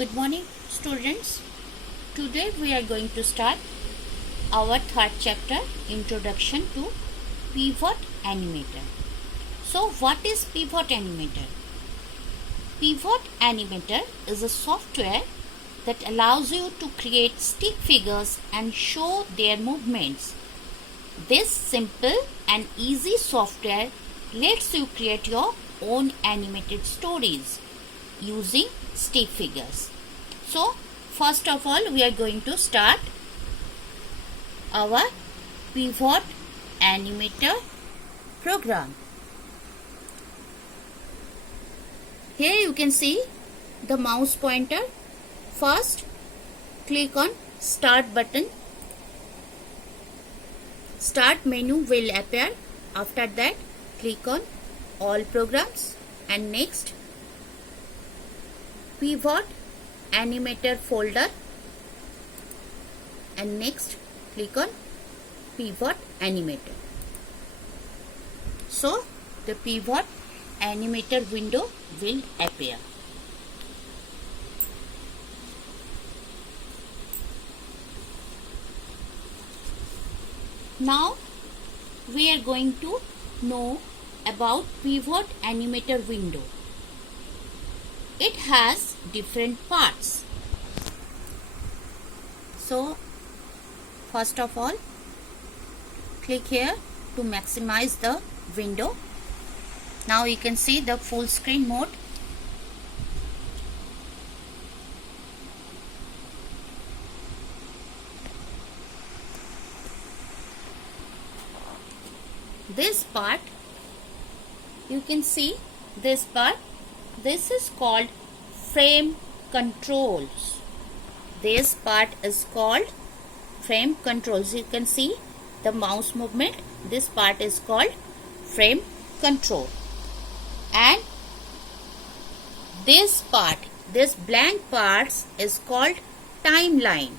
Good morning, students. Today we are going to start our third chapter, Introduction to Pivot Animator. So, what is Pivot Animator? Pivot Animator is a software that allows you to create stick figures and show their movements. This simple and easy software lets you create your own animated stories using stick figures. So, first of all, we are going to start our Pivot Animator program. Here you can see the mouse pointer. First, click on Start button. Start menu will appear. After that, click on All Programs and next Pivot Animator folder and next click on Pivot Animator. So the Pivot Animator window will appear. Now we are going to know about Pivot Animator window. It has different parts. So first of all, click here to maximize the window. Now you can see the full screen mode. This part, you can see this part. This is called frame controls. This part is called frame controls. You can see the mouse movement. This part is called frame control. And this part, this blank parts is called timeline.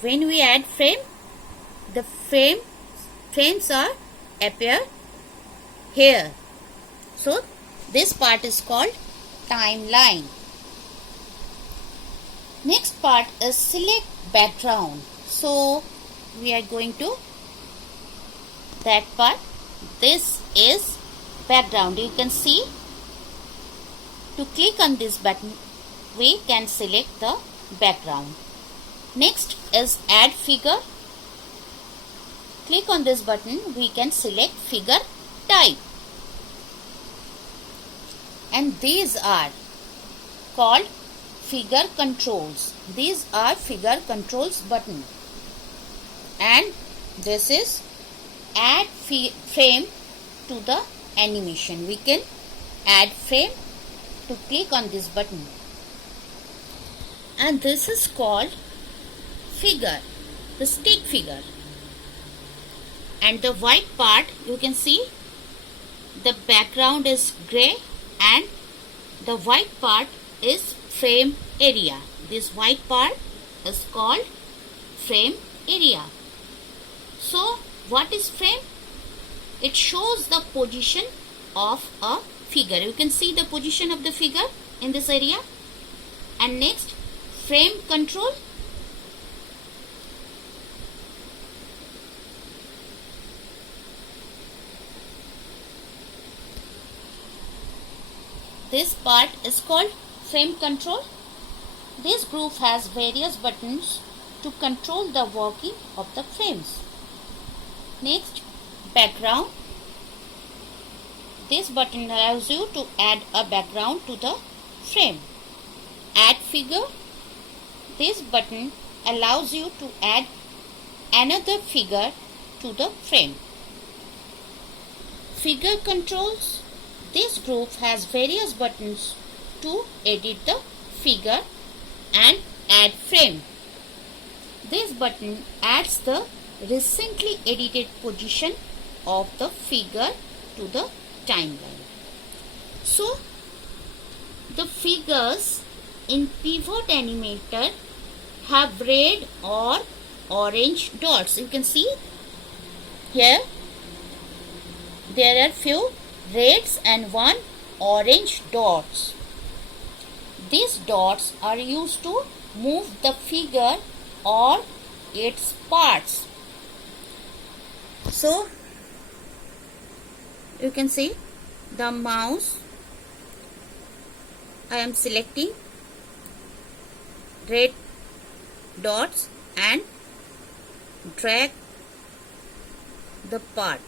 When we add frame, the frames are appear here. So this part is called timeline. Next part is select background. So we are going to that part. This is background. You can see, to click on this button we can select the background. Next is add figure. Click on this button, we can select figure type. And these are called figure controls. These are figure controls button. And this is add frame to the animation. We can add frame to click on this button. And this is called figure, the stick figure. And the white part, you can see the background is gray and the white part is frame area. This white part is called frame area. So what is frame? It shows the position of a figure. You can see the position of the figure in this area. And next, frame control. This part is called frame control. This group has various buttons to control the working of the frames. Next, background. This button allows you to add a background to the frame. Add figure. This button allows you to add another figure to the frame. Figure controls. This group has various buttons to edit the figure and add frame. This button adds the recently edited position of the figure to the timeline. So, the figures in Pivot Animator have red or orange dots. You can see here there are few reds and one orange dots. These dots are used to move the figure or its parts. So you can see the mouse. I am selecting red dots and drag the part.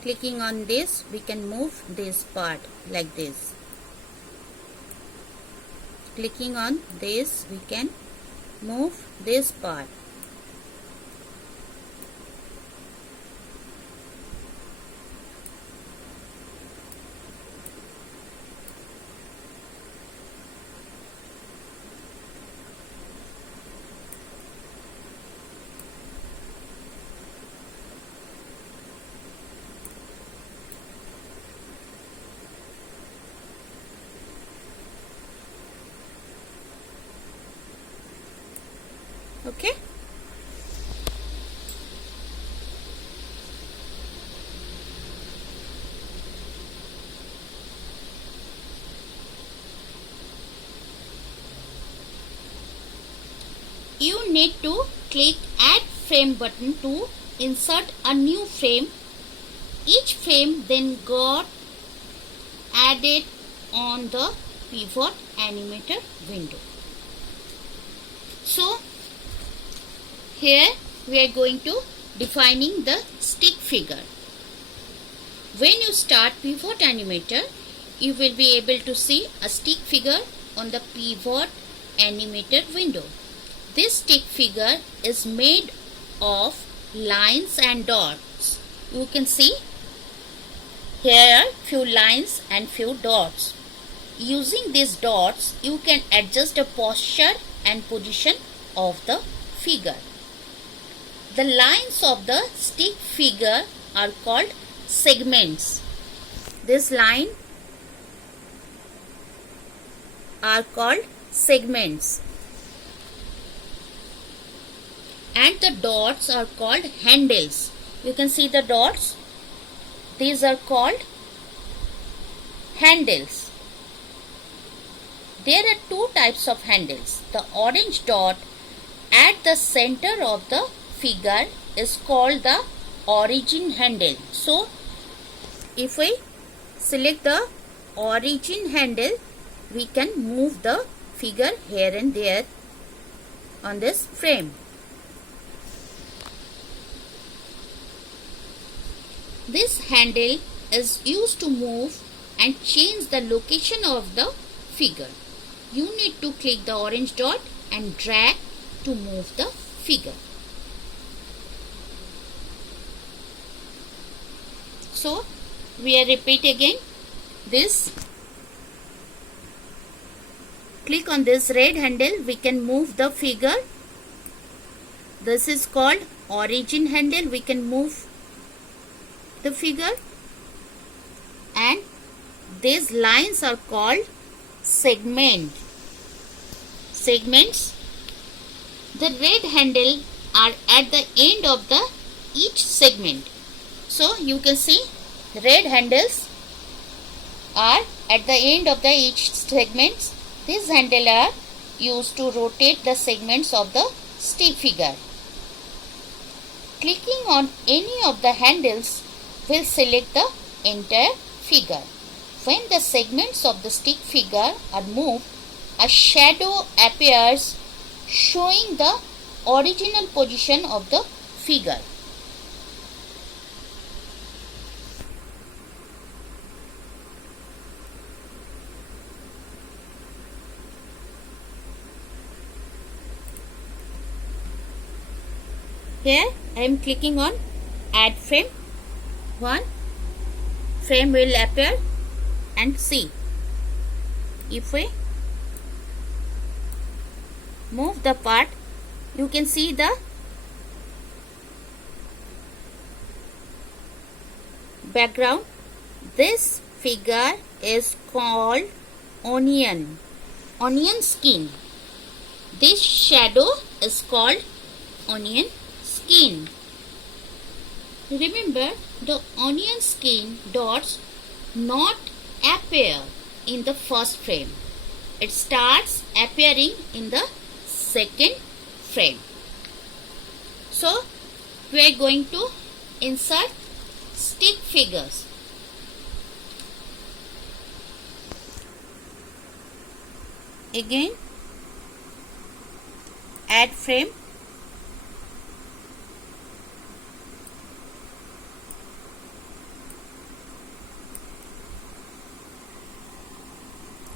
Clicking on this, we can move this part like this. Clicking on this, we can move this part. Okay. You need to click Add Frame button to insert a new frame. Each frame then got added on the Pivot Animator window. So here we are going to defining the stick figure. When you start Pivot Animator, you will be able to see a stick figure on the Pivot Animator window. This stick figure is made of lines and dots. You can see here are few lines and few dots. Using these dots, you can adjust the posture and position of the figure. The lines of the stick figure are called segments. This line are called segments. And the dots are called handles. You can see the dots. These are called handles. There are two types of handles. The orange dot at the center of the figure is called the origin handle. So if we select the origin handle, we can move the figure here and there on this frame. This handle is used to move and change the location of the figure. You need to click the orange dot and drag to move the figure. So we are repeat again this. Click on this red handle, we can move the figure. This is called origin handle. We can move the figure, and these lines are called segments. The red handle are at the end of the each segment. So you can see red handles are at the end of the each segments. These handles are used to rotate the segments of the stick figure. Clicking on any of the handles will select the entire figure. When the segments of the stick figure are moved, a shadow appears showing the original position of the figure. Here I am clicking on Add Frame. One frame will appear, and see, if we move the part, you can see the background. This figure is called onion skin. This shadow is called onion skin. Remember, the onion skin dots not appear in the first frame. It starts appearing in the second frame. So we are going to insert stick figures. Again, add frame.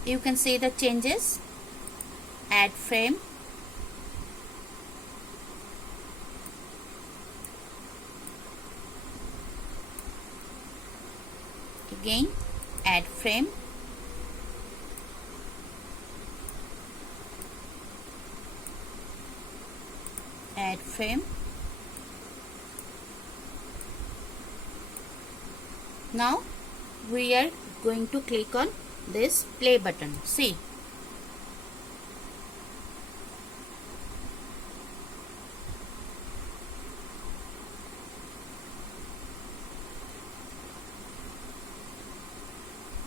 You can see the changes. Add frame. Again, add frame. Add frame. Now we are going to click on this play button. See,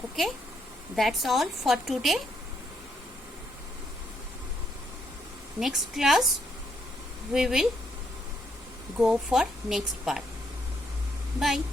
okay, that's all for today. Next class we will go for next part. Bye.